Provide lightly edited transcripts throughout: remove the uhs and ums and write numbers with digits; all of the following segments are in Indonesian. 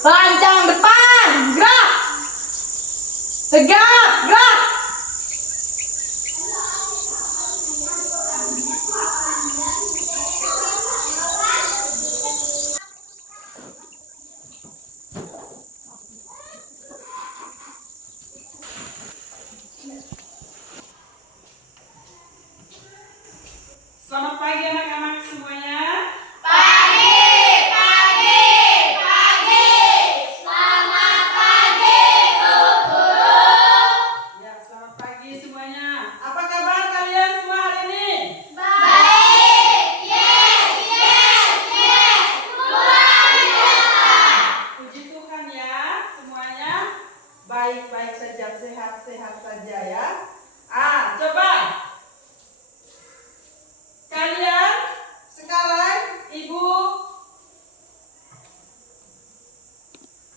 Lancang depan, gerak. Tegak, gerak. Selamat pagi anak-anak semuanya. Ya, selamat pagi semuanya. Apa kabar kalian semua hari ini? Puji Tuhan ya, semuanya baik-baik saja, sehat-sehat saja ya. Coba kalian sekarang ibu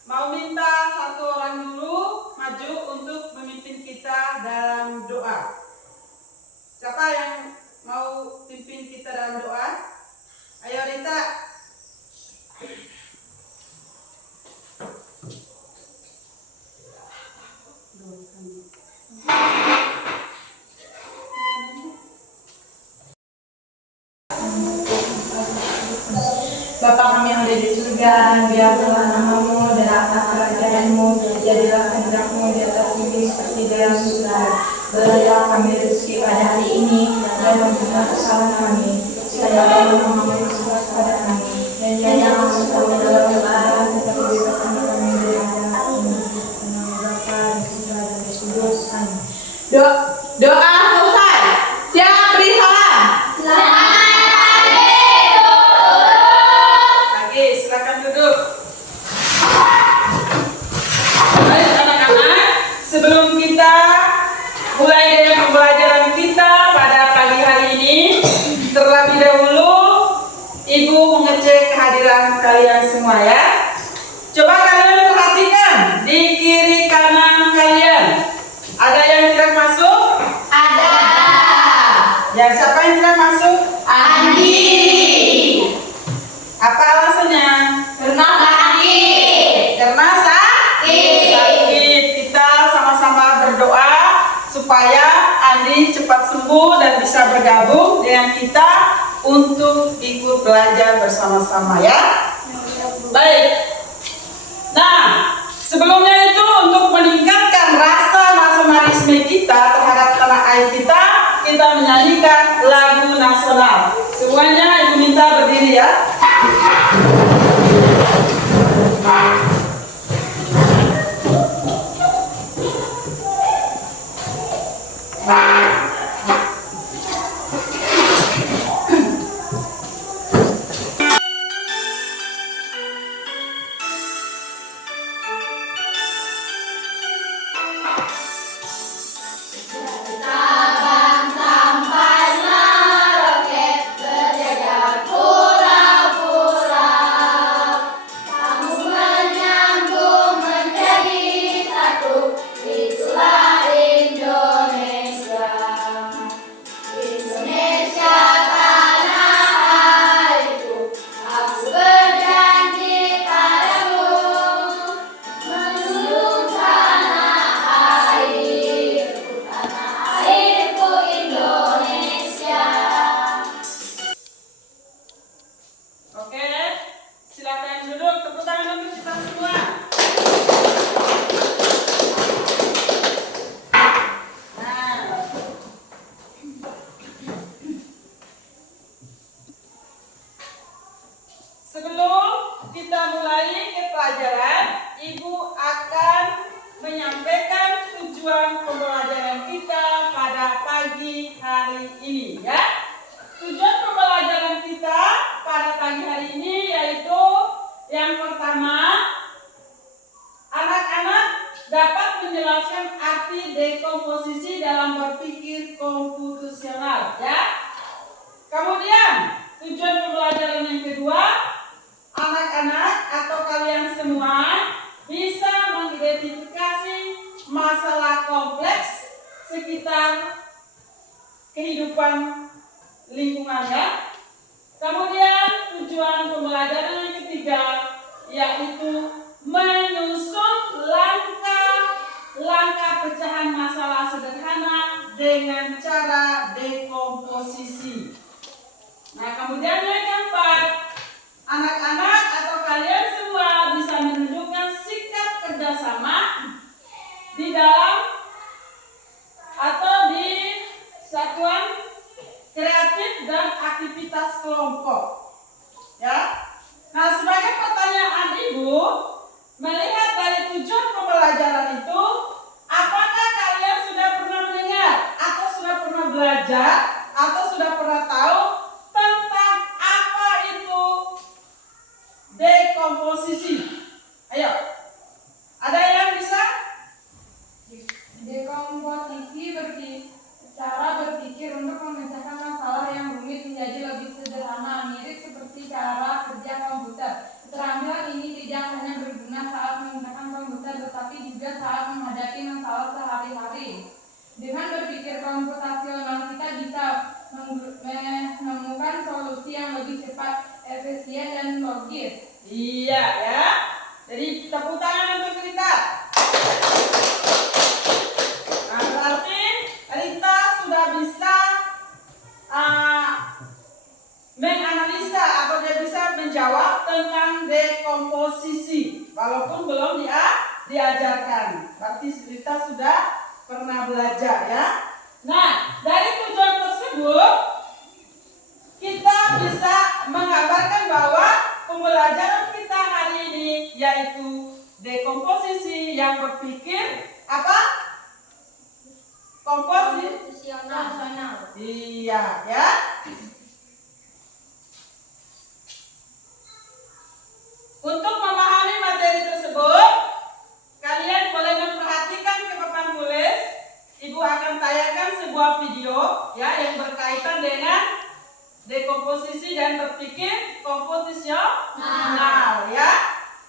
mau minta satu orang dulu maju untuk memimpin kita dalam doa. Siapa yang mau pimpin kita dalam doa? Ayo Rita. Bapa kami yang ada di surga, dan biarlah namamu dan datang kerajaanmu, jadilah kehendakmu di atas bumi seperti dalam surga. Berilah kami rezeki pada hari ini, dan ampunilah kesalahan kami, supaya kami mengampuni kesalahan kepada kami. Dan jangan masuk kami dalam cobaan, tetapi bebaskan kami dari jahat ini. Karena Bapa dan Putra dan Roh Kudus. Amin. Doa selesai. Siap beri salam. Silakan duduk. Baik anak-anak, sebelum kita mulai dengan pembelajaran kita pada pagi hari ini, terlebih dahulu Ibu mengecek kehadiran kalian semua ya. Coba kalian perhatikan di kiri kanan kalian. Ada yang tidak masuk? Ada. Ya, siapa yang tidak masuk? Andi. Apa alasannya? Karena sakit. Karena sakit. Kita sama-sama berdoa supaya Andi cepat sembuh dan bisa bergabung dengan kita untuk ikut belajar bersama-sama ya. Baik. Nah, sebelumnya itu untuk meningkatkan rasa nasionalisme kita terhadap tanah air kita menyanyikan lagu nasional. Semuanya Ibu minta berdiri ya. Oke, silakan duduk. Tepuk tangan untuk kita semua. Nah, sebelum kita mulai ke pelajaran, Ibu akan menyampaikan tujuan pembelajaran kita pada pagi hari ini ya. Tujuan pembelajaran kita pada pagi hari ini yaitu yang pertama, anak-anak dapat menjelaskan arti dekomposisi dalam berpikir komputasional ya. Kemudian tujuan pembelajaran yang kedua, anak-anak atau kalian semua bisa mengidentifikasi masalah kompleks sekitar kehidupan lingkungannya. Kemudian tujuan pembelajaran yang ketiga yaitu juga saat menghadapi masalah sehari-hari. Dengan berpikir komputasional kita bisa menemukan solusi yang lebih cepat, efisien, dan logis. Iya ya. Jadi tepuk tangan untuk Rita. Nah, berarti Rita sudah bisa menganalisa atau dia bisa menjawab tentang dekomposisi walaupun belum diajarkan. Berarti Rita sudah pernah belajar ya. Nah, dari tujuan tersebut kita bisa menggambarkan bahwa pembelajaran kita hari ini yaitu dekomposisi yang berpikir apa? Komposisional. Iya ya. Untuk memahami materi tersebut, kalian boleh memperhatikan ke papan tulis. Ibu akan tayangkan sebuah video ya yang berkaitan dengan dekomposisi dan berpikir komputasional ya.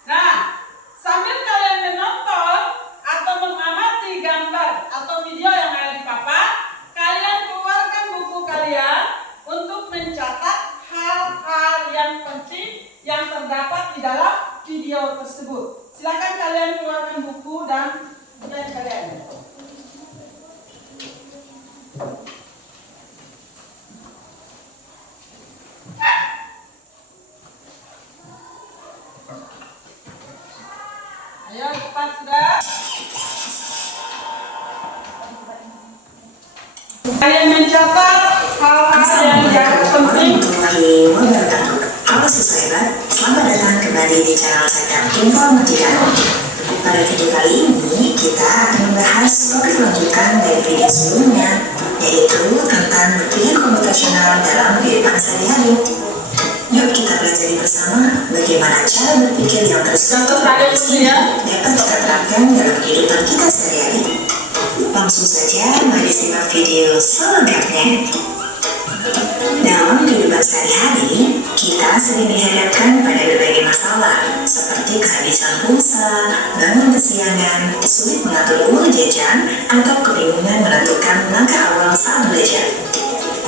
Nah, sambil kalian menonton atau mengamati gambar atau video yang ada di papan, kalian keluarkan buku kalian untuk mencatat hal-hal yang penting yang terdapat di dalam video tersebut. Silakan kalian keluarkan buku dan pen kalian. Ayo cepat sudah. Kalian mencatat hal-hal yang penting. Halo sahabat, selamat datang kembali di channel saya Informatika. Pada video kali ini kita akan membahas topik lanjutan dari video sebelumnya, yaitu tentang berpikir komputasional dalam kehidupan sehari-hari. Yuk kita pelajari bersama bagaimana cara berpikir yang terstruktur dapat kita terapkan dalam kehidupan kita sehari-hari. Langsung saja mari simak video selengkapnya. Dalam kehidupan sehari-hari, kita sering dihadapkan pada berbagai masalah seperti kehabisan pulsa, bangun kesiangan, sulit mengatur uang jajan, atau kebingungan menentukan langkah awal saat belajar.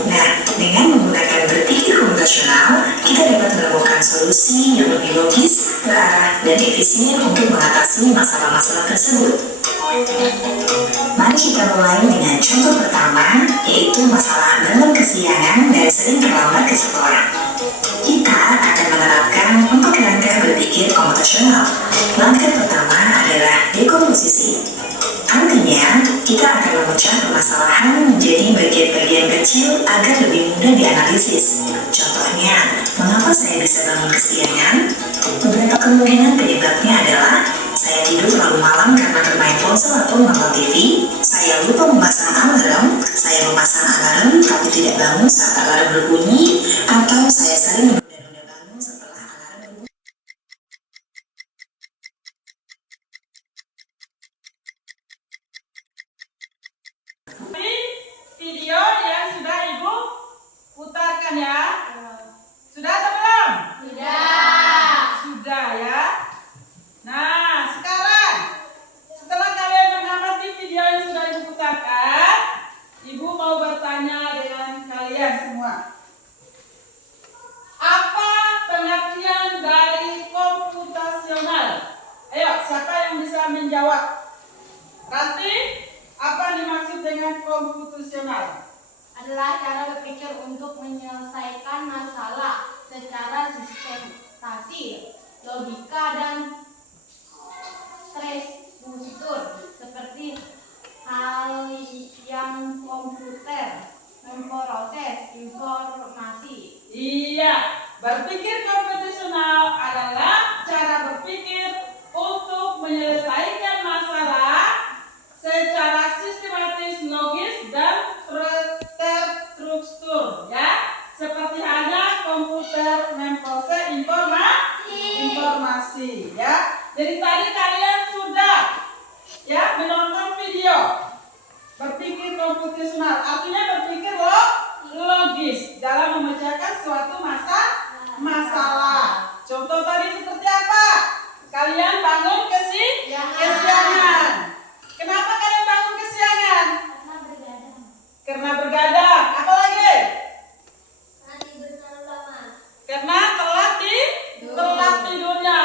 Nah, dengan menggunakan berpikir komputasional, kita dapat menemukan solusi yang lebih logis, terarah, dan efisien untuk mengatasi masalah-masalah tersebut. Mari kita mulai dengan contoh pertama, yaitu masalah bangun kesiangan dan sering terlambat ke sekolah. Kita akan menerapkan 4 langkah berpikir komputasional. Langkah pertama adalah dekomposisi. Artinya, kita akan memecah permasalahan menjadi bagian-bagian kecil agar lebih mudah dianalisis. Contohnya, mengapa saya bisa bangun kesiangan? Beberapa kemungkinan penyebabnya adalah saya tidur terlalu malam karena bermain ponsel atau nonton TV, saya lupa memasang alarm, saya memasang alarm tapi tidak bangun saat alarm berbunyi, atau saya sering menunda-nunda bangun setelah alarm berbunyi. Video yang sudah Ibu putarkan ya. Sudah atau belum? Sudah ya. Nah, sekarang setelah kalian mengamati video yang sudah Ibu putarkan, Ibu mau bertanya dengan kalian semua. Apa pengertian dari komputasional? Ayo, siapa yang bisa menjawab? Pasti, apa dimaksud dengan komputasional? Adalah cara berpikir untuk menyelesaikan masalah secara sistematis, logika, dan struktur, seperti hal yang komputer memproses informasi. Iya, berpikir komputasional adalah cara berpikir untuk menyelesaikan masalah secara sistematis, logis, dan terstruktur ya, seperti halnya komputer memproses informasi ya. Jadi tadi kalian sudah ya menonton video berpikir komputasional, artinya berpikir logis dalam memecahkan suatu masalah. Contoh tadi seperti apa? Kalian bangun kesiangan. Karena bergadang. Apa lagi? Karena telat tidurnya.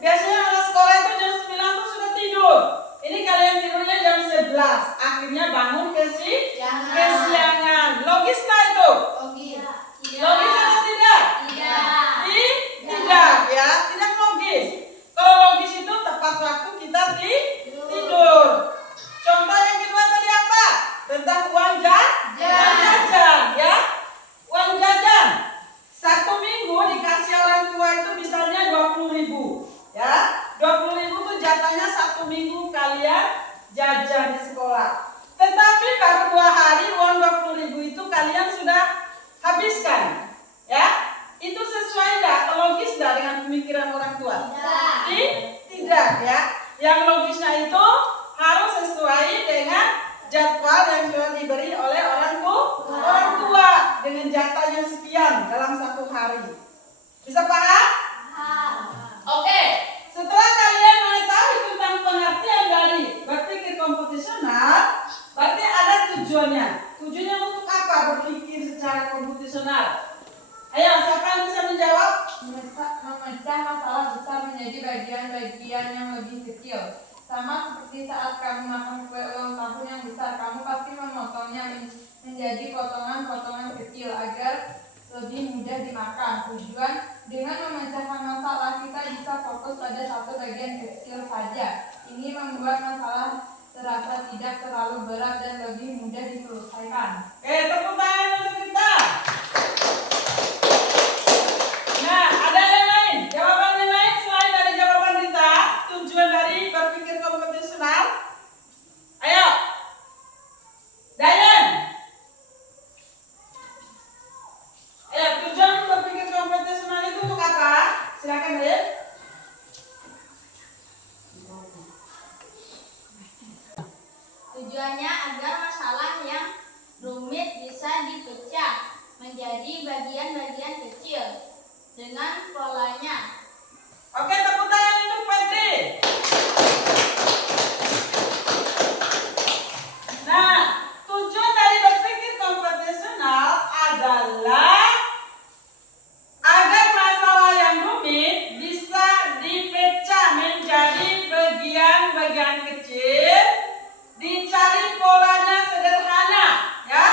Biasanya anak sekolah itu jam 9 tuh sudah tidur. Ini kalian tidurnya jam 11. Akhirnya bangun kesiangan. Logis tak itu? Logis atau tidak? Tidak ya, tidak logis. Kalau logis itu tepat waktu kita tidur. Contoh yang kedua tadi apa? Tentang uang jajan ya. Uang jajan. 1 minggu dikasih orang tua itu misalnya 20.000 ya. 20.000 itu jatahnya 1 minggu kalian jajan di sekolah. Tetapi baru 2 hari uang 20.000 itu kalian sudah habiskan ya. Itu sesuai enggak atau logis enggak dengan pemikiran orang tua? Tidak ya. Yang logisnya itu harus sesuai dengan jadwal yang sudah diberi oleh orang tua dengan jatahnya sekian dalam 1 hari. Bisa paham? Oke. Setelah kalian mengetahui tentang pengertian dari berpikir komputasional, berarti ada tujuannya. Tujuannya untuk apa berpikir secara komputasional? Ayo, siapa yang bisa menjawab? Memecah masalah besar menjadi bagian-bagian yang lebih kecil. Sama seperti saat kamu makan kue ulang tahun yang besar, kamu pasti memotongnya menjadi potongan-potongan kecil agar lebih mudah dimakan. Tujuan dengan memecahkan masalah kita bisa fokus pada satu bagian kecil saja. Ini membuat masalah terasa tidak terlalu berat dan lebih mudah diselesaikan. Tepuk tangan untuk kita. Nah, ada yang lain? Jawaban yang lain selain dari jawaban kita, tujuan dari berpikir komputasional? Ayo. Dayan. Ayo, tujuan berpikir komputasional itu untuk apa? Silakan, Dayan. Tujuannya agar masalah yang rumit bisa dipecah menjadi bagian-bagian kecil dengan polanya. Oke, tepuk tangan untuk Pedri. Nah, tujuan dari berpikir komputasional adalah agar masalah yang rumit bisa dipecah menjadi bagian-bagian kecil, dicari polanya sederhana, ya,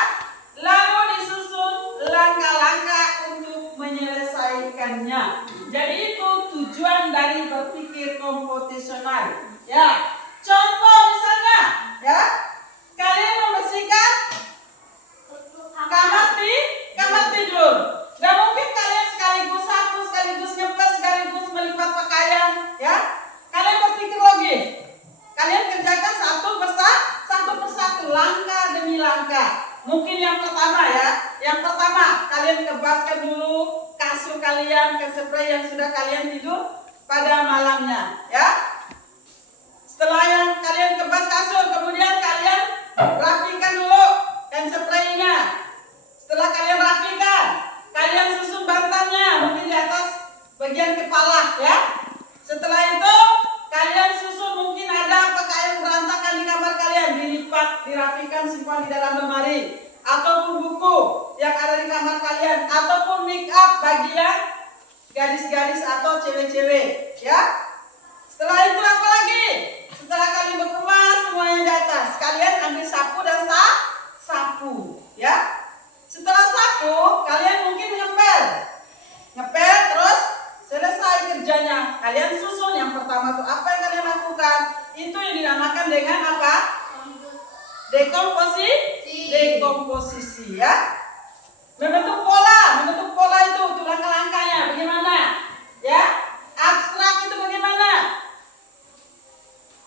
lalu disusun langkah-langkah untuk menyelesaikannya. Jadi itu tujuan dari berpikir komputasional. Ya, contoh misalnya, ya, kalian membersihkan kamar tidur. Gak mungkin kalian sekaligus sapu, sekaligus nyepes, sekaligus melipat pakaian, ya. Kalian berpikir logis. Kalian kerjakan satu persatu, langkah demi langkah. Mungkin yang pertama ya, kalian kebaskan dulu kasur kalian ke spray yang sudah kalian tidur pada malamnya, ya. Setelah yang kalian kebas kasur, kemudian kalian rapikan dulu dan spraynya. Setelah kalian rapikan, kalian susun bantalnya, mungkin di atas bagian kepala, ya. Setelah itu kalian susun mungkin ada pakaian berantakan di kamar kalian, dilipat, dirapikan, simpan di dalam lemari, ataupun buku yang ada di kamar kalian, ataupun make up bagi yang gadis-gadis atau cewek-cewek, ya. Setelah itu apa lagi? Setelah kalian berkemas semuanya di atas, kalian ambil sapu dan sapu, ya. Setelah sapu, kalian mungkin ngepel terus selesai kerjanya. Kalian susun yang pertama tuh apa yang kalian lakukan? Itu yang dinamakan dengan apa? Dekomposisi, ya. Membentuk pola itu langkah-langkahnya bagaimana? Ya, abstrak itu bagaimana?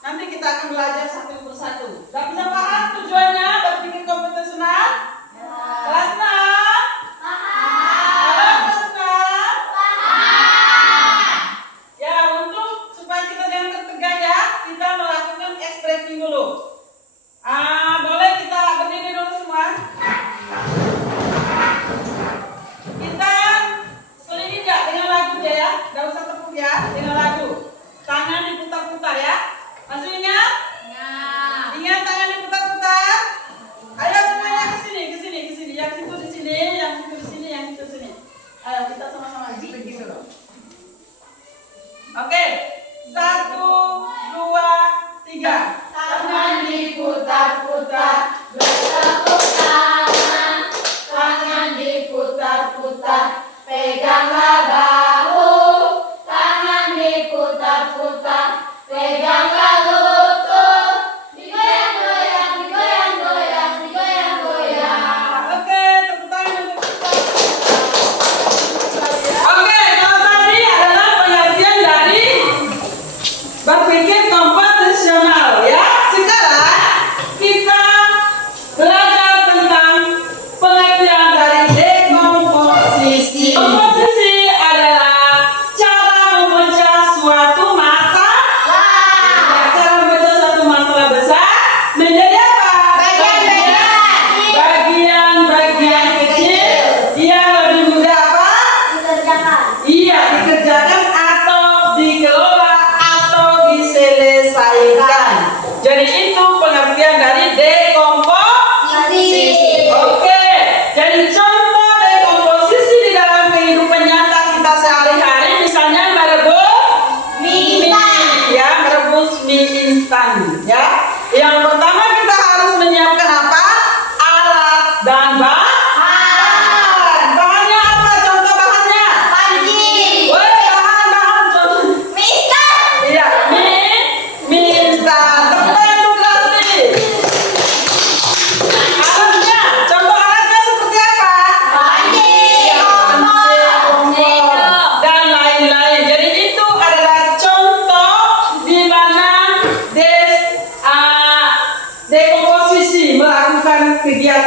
Nanti kita akan belajar satu persatu. Gak bisa paham tujuannya berpikir komputasional? Kelas 6? Halo, kelas 6? Ya, untuk supaya kita jangan tertegang ya, kita melakukan stretching dulu. Boleh kita berdiri dulu semua? Kita selidiki ya dengan lagunya ya, gak usah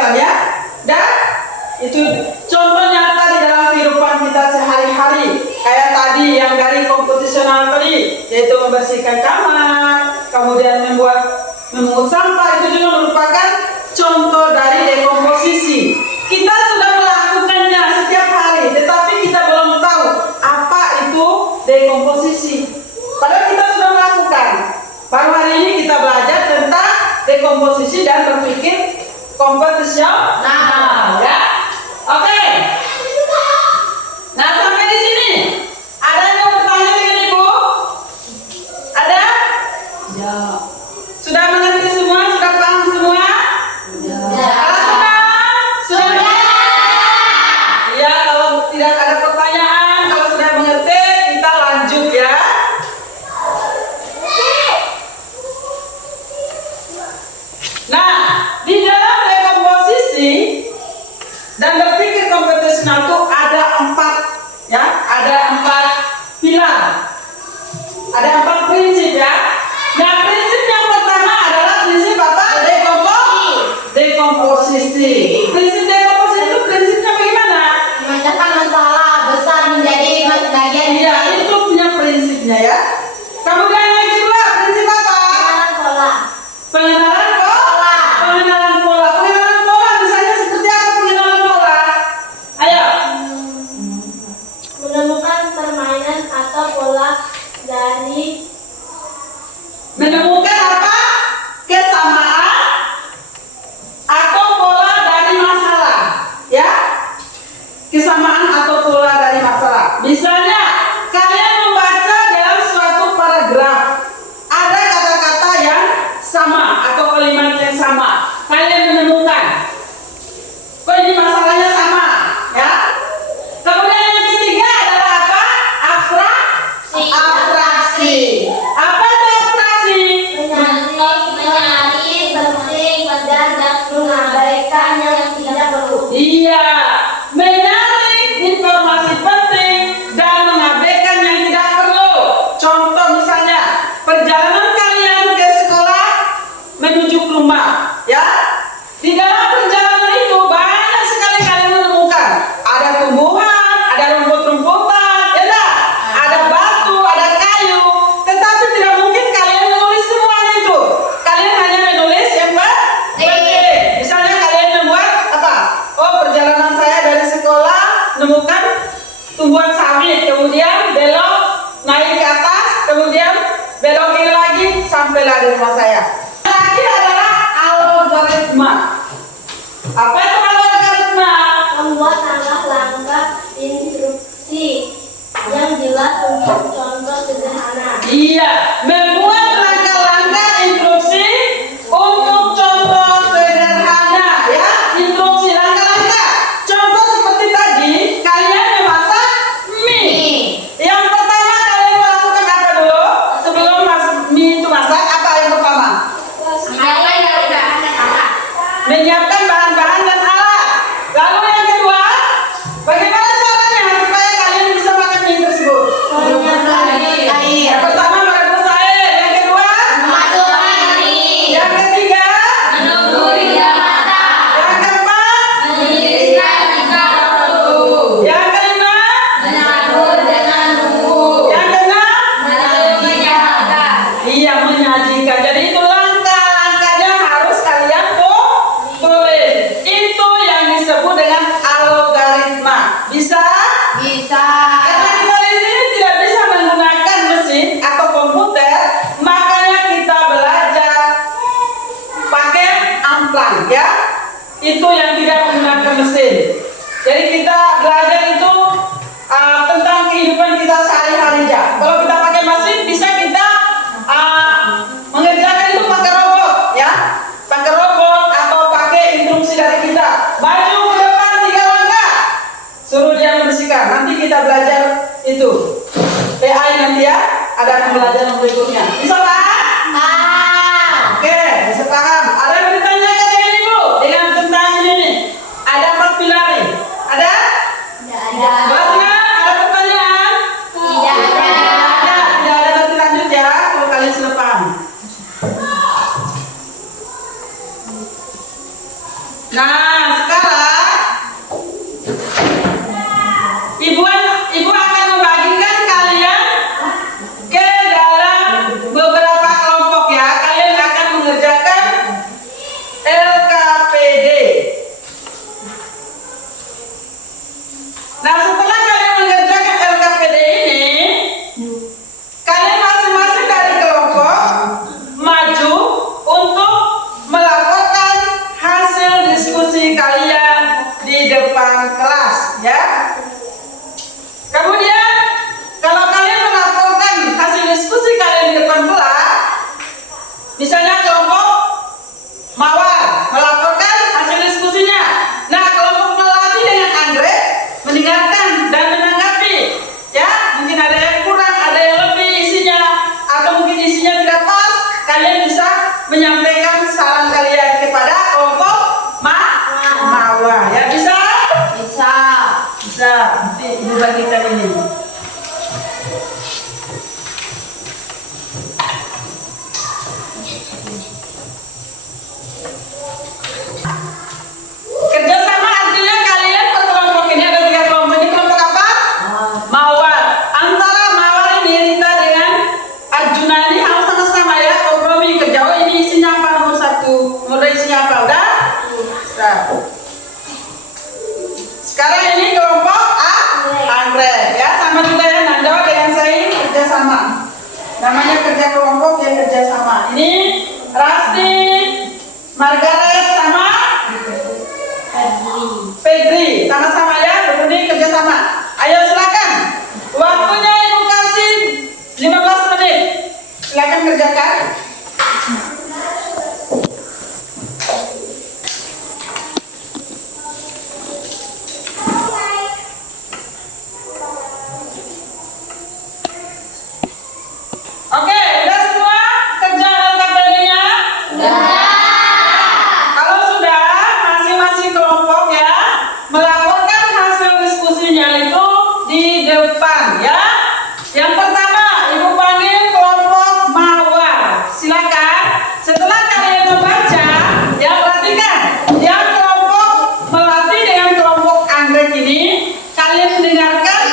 misalnya, dan itu contoh nyata di dalam kehidupan kita sehari-hari. Kayak tadi yang dari kompetisional tadi, yaitu membersihkan kamar, kemudian memungut sampah, itu juga merupakan contoh dari dekomposisi. Kita sudah melakukannya setiap hari, tetapi kita belum tahu apa itu dekomposisi. Padahal kita sudah melakukan. Baru hari ini kita belajar tentang dekomposisi dan berpikir kompetisional. Nah, ya. Oke. Nah, sampai di sini. Ada yang bertanya dengan Ibu? Ada? Ya. Sudah mengerti semua? Sudah paham semua? Ya. Kalau sudah? Ya, kalau tidak ada pertanyaan, kalau sudah mengerti, kita lanjut ya. Nah, di dalam dekomposisi dan berpikir kompetisional itu ada 4 ya, ada 4 pilar. Ada 4 prinsip ya. Nah, prinsip yang pertama adalah prinsip apa? Dekomposisi. Prinsip dekomposisi itu prinsipnya bagaimana? Memecahkan masalah besar menjadi bagian Iya, itu punya prinsipnya ya. Kemudian yang kedua, prinsip apa? pola. Pengenalan pola. Pengenalan pola. Pengenalan pola misalnya seperti apa pengenalan pola? Ayo. Menemukan permainan atau pola dari Menemukan apa? Kesamaan atau pola dari masalah, ya? Kesamaan atau pola dari masalah. Misalnya, kalian membaca dalam suatu paragraf, ada kata-kata yang sama atau kalimat yang sama. Kalian menemukan, kok ini masalahnya sama, ya? Kemudian yang ketiga adalah apa? Abstraksi. Apa itu abstraksi? menyari penting dan mengabaikan yang tidak perlu. Iya, menyaring informasi penting dan mengabaikan yang tidak perlu. Contoh misalnya, perjalanan kalian ke sekolah menuju ke rumah, ya. Di dalam perjalanan itu banyak sekali kalian menemukan ada tumbuhan, ada rumput-rumputan, ya enggak? Ada batu, ada kayu. Tetapi tidak mungkin kalian menulis semuanya itu. Kalian hanya menulis yang penting. Misalnya kalian membuat apa? Oh, perjalanan saya dari sekolah menemukan tumbuhan sawit, kemudian belok naik ke atas, kemudian belok kiri lagi sampailah di rumah saya. Lagi adalah algoritma. Apa itu algoritma? Membuat langkah-langkah instruksi yang jelas untuk contoh sederhana. Iya, membuat langkah-langkah instruksi untuk contoh sederhana, ya. Instruksi langkah-langkah. Contoh seperti tadi, kalian memasak mie. Yang pertama kalian melakukan apa dulu? Sebelum mie itu masak, apa yang pertama? Menyiapkan bahan-bahan dan alat. Lalu yang kedua, bagaimana caranya supaya kalian bisa makan mie tersebut? Yang pertama merebus air, yang kedua Masukkan mie. yang ketiga, Menunggu hingga matang. yang keempat, Meniriskan jika perlu. yang kelima, Menyadur dengan bumbu. yang keenam. Menyajikan. Iya, menyajikan. Jadi itu langkah-langkahnya harus kalian tulis. Itu yang disebut dengan algoritma. Bisa? Bisa. Karena kita di sini tidak bisa menggunakan mesin atau komputer, makanya kita belajar pakai amplang, ya. Itu yang tidak menggunakan mesin. Jadi kita belajar itu tentang kehidupan kita sehari-hari aja. Kalau kita pakai mesin, bisa kita mengerjakan itu pakai robot, ya. Pakai robot atau pakai instruksi dari kita. Maju ke depan 3 langkah. Suruh dia membersihkan. Nanti kita belajar itu. PI nanti ya, ada pembelajaran berikutnya. Bisa paham? Oke, bisa paham. Ada yang ditanyakan dengan Ibu dengan tentang ini nih. Ada 4 pilar nih. Ada? Tidak ada. Masnya ada pertanyaan? Tidak ada. Tidak ada, nanti lanjut ya kalau kalian sudah paham. Nah, Kerjasama artinya kalian per kelompok ini ada 3 kelompok. Ini kelompok apa? Mawar. Antara Mawar ini Rita dengan Arjuna ini harus sama-sama ya kompromi kerja. Oh ini isinya apa nomor 1? Nomor isinya apa? Udah? Sudah. Sekarang ini kelompok anggrek ya, sama juga ya Nando dengan saya kerjasama. Namanya kerja kelompok ya kerjasama. Ini Rasti, Margaret sama Febri sama-sama ya berunding kerjasama. Ayo silakan. Waktunya Ibu kasih 15 menit. Silakan kerjakan. Oke, udah semua kerja lengkap tadinya? Kalau sudah, masing-masing kelompok ya melaporkan hasil diskusinya itu di depan ya. Yang pertama, Ibu panggil kelompok Mawar. Silakan. Setelah kalian membaca, ya perhatikan. Yang kelompok Melati dengan kelompok Anggrek ini, kalian mendengarkan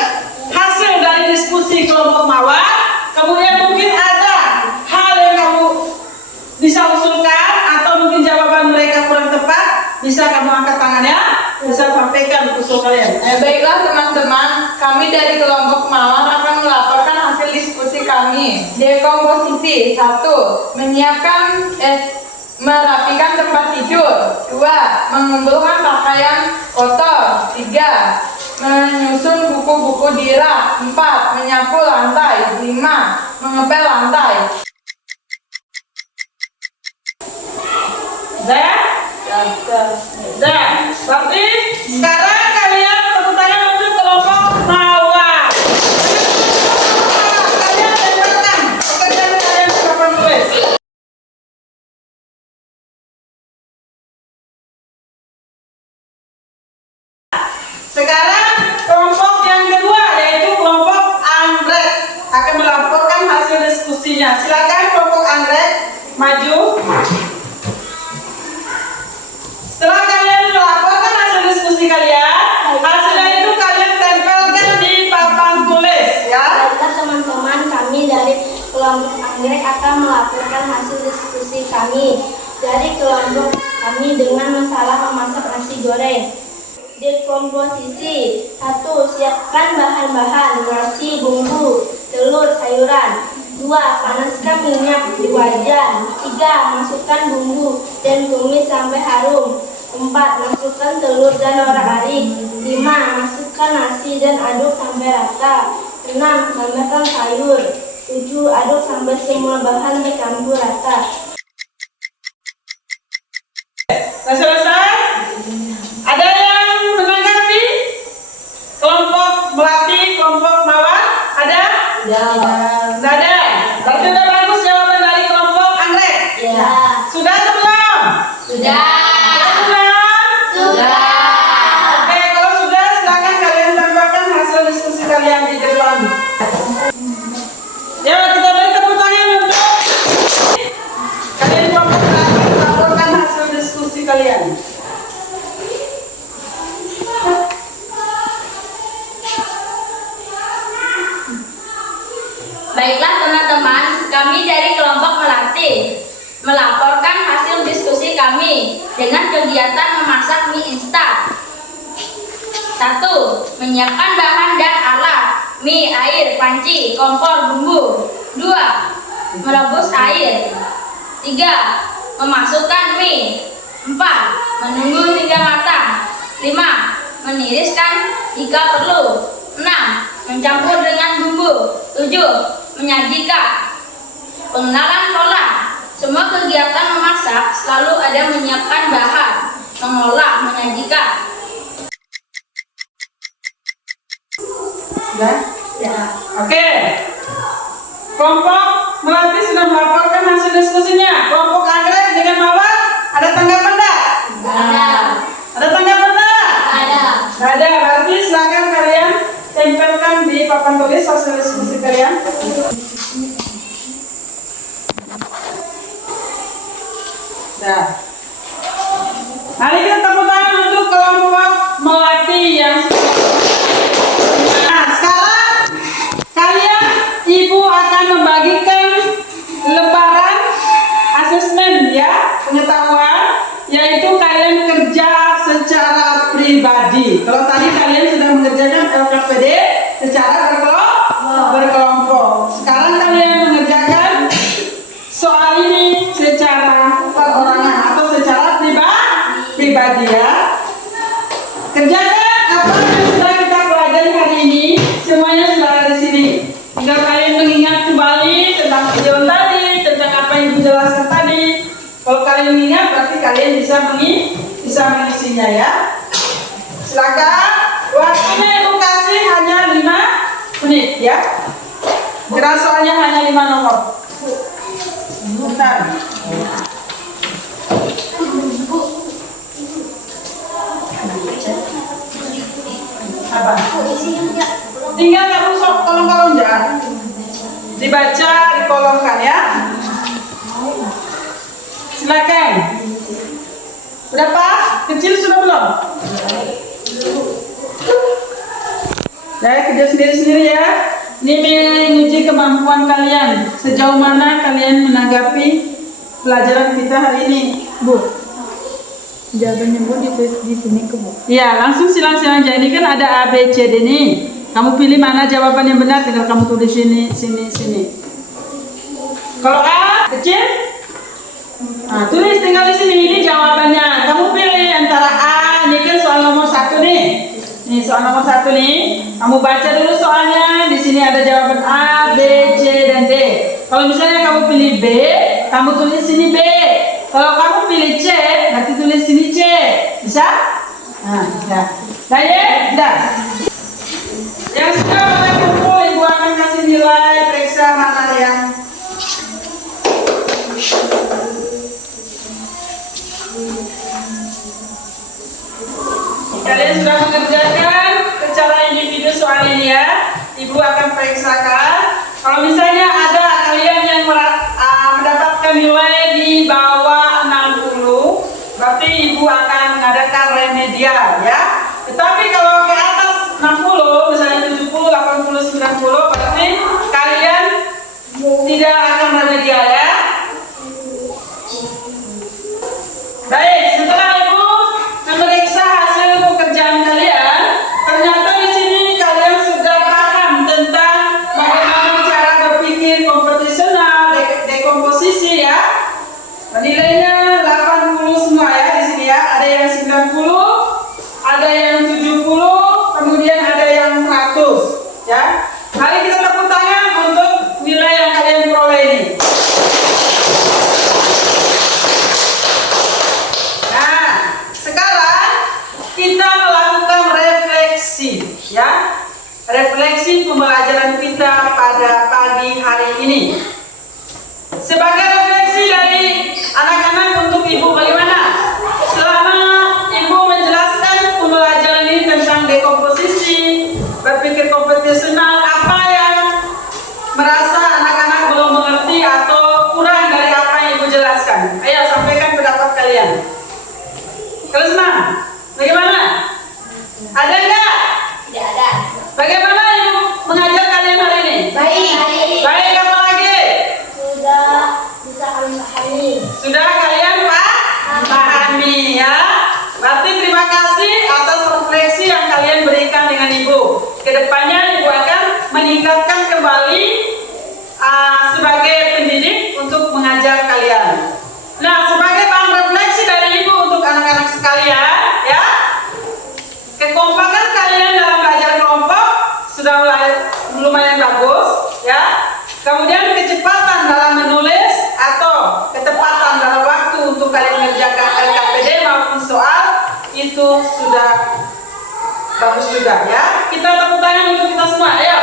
hasil dari diskusi kelompok Mawar. Kemudian mungkin ada hal yang kamu bisa usulkan atau mungkin jawaban mereka kurang tepat, bisa kamu angkat tangan ya, bisa sampaikan usul kalian. Baiklah teman-teman, kami dari kelompok Mawar akan melaporkan hasil diskusi kami. Dekomposisi 1. Menyiapkan merapikan tempat tidur. 2. Mengumpulkan pakaian kotor. 3. Menyusun buku-buku di rak. 4. Menyapu lantai. 5. Mengepel lantai. Dah? Dah. Berarti sekarang kalian tepuk tangan untuk kelompok Mawar. Kalian tempelkan pekerjaan kalian di papan tulis. Sekarang kelompok yang kedua yaitu kelompok Anggrek akan melaporkan hasil diskusinya. Silakan kelompok Anggrek maju. Setelah kalian melaporkan hasil diskusi kalian, hasilnya itu kalian tempelkan di papan tulis ya. Baiklah teman-teman, kami dari kelompok Anggrek akan melaporkan hasil diskusi kami dari kelompok kami dengan masalah memasak nasi goreng. Dekomposisi 1. Siapkan bahan-bahan nasi, bumbu, telur, sayuran. 2. Panaskan minyak di wajan. 3. Masukkan bumbu dan tumis sampai harum. 4. Masukkan telur dan orak-arik. 5. Masukkan nasi dan aduk sampai rata. 6. Tambahkan sayur. 7. Aduk sampai semua bahan bercampur rata. Sudah selesai? Ada yang menanggapi? Kelompok Melati, kelompok Mawar? Ada? Ya. Tidak ada. Berarti sudah bagus jawaban dari kelompok Anggrek. Ya. Sudah atau belum? Sudah. Sudah. Oke, kalau sudah silakan kalian tambahkan hasil diskusi kalian di depan. Ya, kita beri tepuk tangan untuk kalian kelompok Melati melaporkan hasil diskusi kalian. Baiklah teman-teman, kami dari kelompok Melati melaporkan hasil diskusi kami dengan kegiatan memasak mie instan. 1. Menyiapkan bahan dan alat: mie, air, panci, kompor, bumbu. 2. Merebus air. 3. Memasukkan mie. 4. Menunggu hingga matang. 5. Meniriskan jika perlu. 6. Mencampur dengan bumbu. 7. Menyajikan. Pengenalan pola. Semua kegiatan memasak selalu ada menyiapkan bahan, mengolah, menyajikan. Sudah? Ya. Oke. Kelompok Melati sudah melaporkan hasil diskusinya. Kelompok Anggrek dengan Mawar ada tanggapan enggak? Ada. Ada tanggapan enggak? Ada. Nggak ada. Berarti silakan kalian tempelkan di papan tulis hasil diskusi kalian. Nah, mari kita tepuk tangan untuk kelompok melati yang nah, sekarang kalian ibu akan membagikan lembaran asesmen ya, pengetahuan, yaitu kalian kerja secara pribadi. Kalau tadi kalian sudah mengerjakan LKPD secara berkelompok. Sekarang kalian mengerjakan soal ini secara perorangan atau secara pribadi ya. Kerjakan apa yang sudah kita pelajari hari ini, semuanya sudah ada di sini. Tinggal kalian mengingat kembali tentang video tadi, tentang apa yang Ibu jelaskan tadi. Kalau kalian mengingat, berarti kalian bisa mengisinya ya. Silakan. Waktunya Ibu kasih hanya 5 menit ya. Kira soalnya hanya 5 nomor. Bentar. Apa? Tinggal kamu kolom-kolom ya. Dibaca, dikolomkan ya. Silakan. Udah pas? Kecil sudah belum? Ya, kerja sendiri-sendiri ya. Ini menguji kemampuan kalian. Sejauh mana kalian menanggapi pelajaran kita hari ini, Bu? Jawabannya Bu ditulis di sini ke Bu. Ya, langsung silang-silang aja. Ini kan ada A, B, C, D nih. Kamu pilih mana jawaban yang benar, tinggal kamu tulis sini. Kalau A, kecil? Nah, tulis tinggal di sini. Ini jawabannya. Kamu pilih antara A, ini kan soal nomor 1 nih. Nih, soal nomor 1 nih. Kamu baca dulu soalnya. Di sini ada jawaban A, B, C, dan D. Kalau misalnya kamu pilih B, kamu tulis sini B. Kalau kamu pilih C, berarti tulis sini C. Bisa? Nah, ya. Nah, ya, dah. Yang sudah mulai kumpul, Ibu akan kasih nilai periksa mana yang kalian sudah mengerjakan secara individu soal ini ya. Ibu akan periksakan. Kalau misalnya ada kalian yang mendapatkan nilai di bawah 60, berarti Ibu akan mengadakan remedial ya. Tetapi kalau ke atas 60, misalnya 70, 80, 90, berarti kalian tidak akan remedial ya. Baik, setelah Ibu memeriksa hasil pekerjaan kalian, ternyata di sini kalian sudah paham tentang bagaimana cara berpikir kompetisional, dekomposisi ya. Nilainya 80 semua ya di sini ya. Ada yang 90, ada yang 70, kemudian ada yang 100 ya. Mari kita tepuk tangan untuk nilai yang kalian peroleh ini. Nah, sekarang kita melakukan refleksi ya. Refleksi pembelajaran kita pada pagi hari ini. Sebagai refleksi dari anak-anak untuk Ibu bagaimana? Selama Ibu menjelaskan pembelajaran ini tentang dekomposisi, berpikir kompetisional, apa yang merasa anak-anak belum mengerti atau kurang dari apa yang Ibu jelaskan? Ayo sampaikan pendapat kalian. Kalian senang? Bagaimana? Ada enggak? Tidak ada. Bagaimana Ibu mengajar kalian hari ini? Baik. Baik, apa lagi? Sudah bisa kami pahami. Sudah kalian pahami ya. Berarti terima kasih atas refleksi yang kalian berikan dengan Ibu. Kedepannya Ibu akan meningkatkan kembali sebagai pendidik untuk mengajar kalian. Nah, sebagai bahan refleksi dari Ibu untuk anak-anak sekalian ya, kekompakan kalian dalam belajar kelompok sudah lumayan bagus ya. Kemudian kecepatan dalam menulis atau ketepatan dalam waktu untuk kalian mengerjakan LKPD maupun soal itu sudah bagus juga ya. Kita tepuk tangan untuk kita semua, ayo.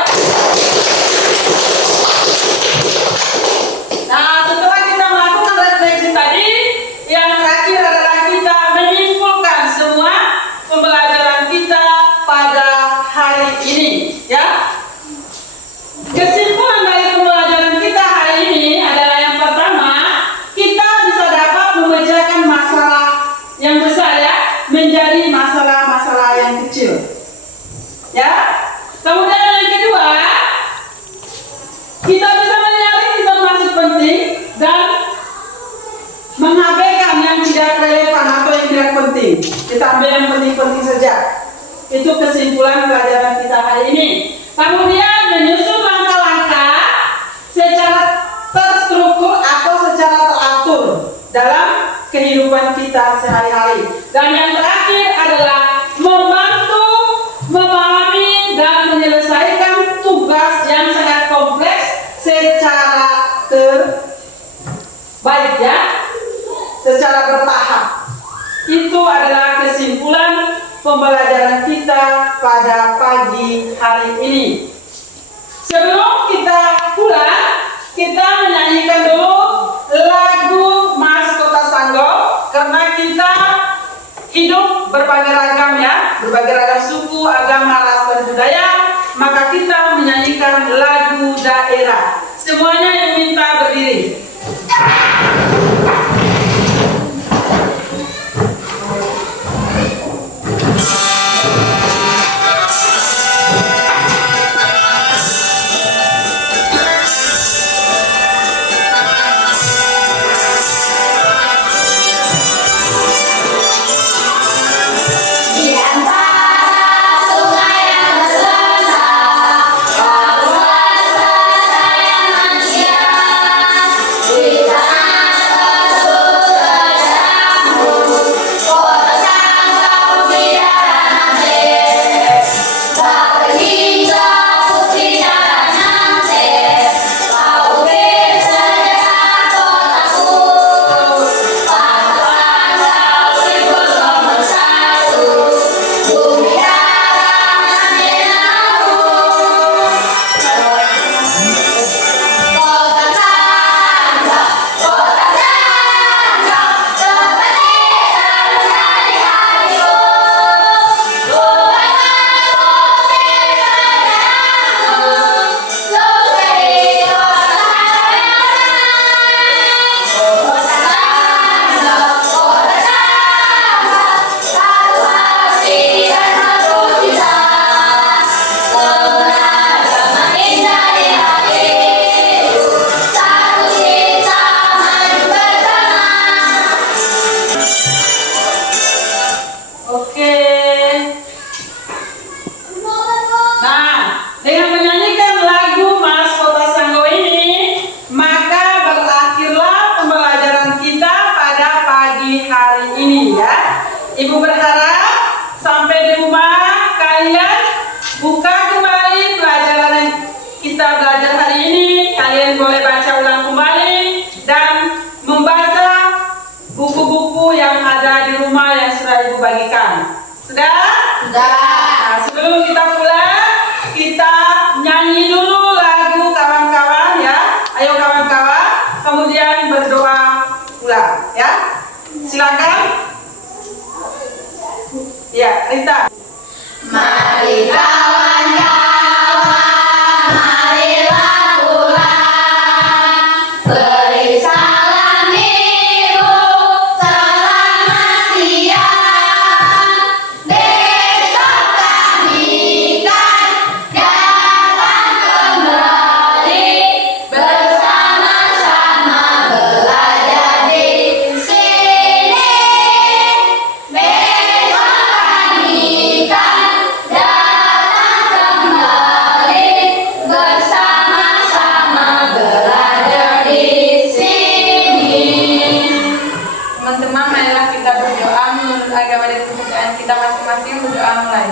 Nah, setelah kita melakukan refleksi tadi, yang terakhir adalah kita menyimpulkan semua pembelajaran kita pada hari ini ya. dan mengabaikan yang tidak relevan atau yang tidak penting. Kita ambil yang penting-penting saja. Itu kesimpulan pelajaran kita hari ini. Kemudian menyusun langkah-langkah secara terstruktur atau secara teratur dalam kehidupan kita sehari-hari. Dan yang terakhir adalah membantu memahami dan menyelesaikan tugas yang sangat kompleks secara terbaik, ya, secara bertahap. Itu adalah kesimpulan pembelajaran kita pada pagi hari ini. Sebelum kita pulang, kita menyanyikan dulu lagu Mas Kota Sanggau, karena kita hidup berbagai ragam, ya, berbagai ragam suku, agama, ras, dan budaya, maka kita menyanyikan lagu daerah. Semuanya yang minta berdiri. Ibu berharap sampai di rumah kalian buka kembali pelajaran yang kita belajar hari ini. Kalian boleh baca ulang kembali dan membaca buku-buku yang ada di rumah yang sudah Ibu bagikan. Sudah? Sudah. Nah, sebelum kita pulang, kita nyanyi dulu lagu kawan-kawan, ya. Ayo kawan-kawan, kemudian berdoa pulang, ya. Silakan. Ya, Rita. Mari kawan-kawan, marilah pulang. Beri salam ibu selamat siang. Besok kami kan datang kembali, bersama-sama belajar di sini. Teman-teman, marilah kita berdoa menurut agama dan kepercayaan kita masing-masing. Berdoa mulai.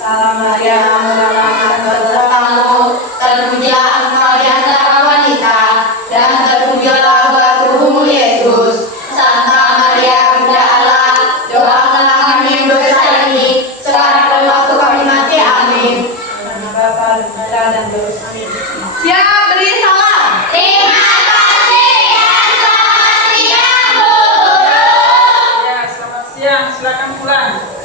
Salam Maria, Tuhan besertamu, Terpujilah engkau di antara wanita, dan terpujilah buah tubuhmu Yesus. Santa Maria, Bunda Allah, doakanlah kami yang berdosa ini, sekarang dan waktu kami mati. Amin. Bapa dan Putra dan Roh Kudus. Amin. Siap, beri salam. Terima kasih dan selamat siang, Bu Guru. Ya, selamat siang. Silakan pulang.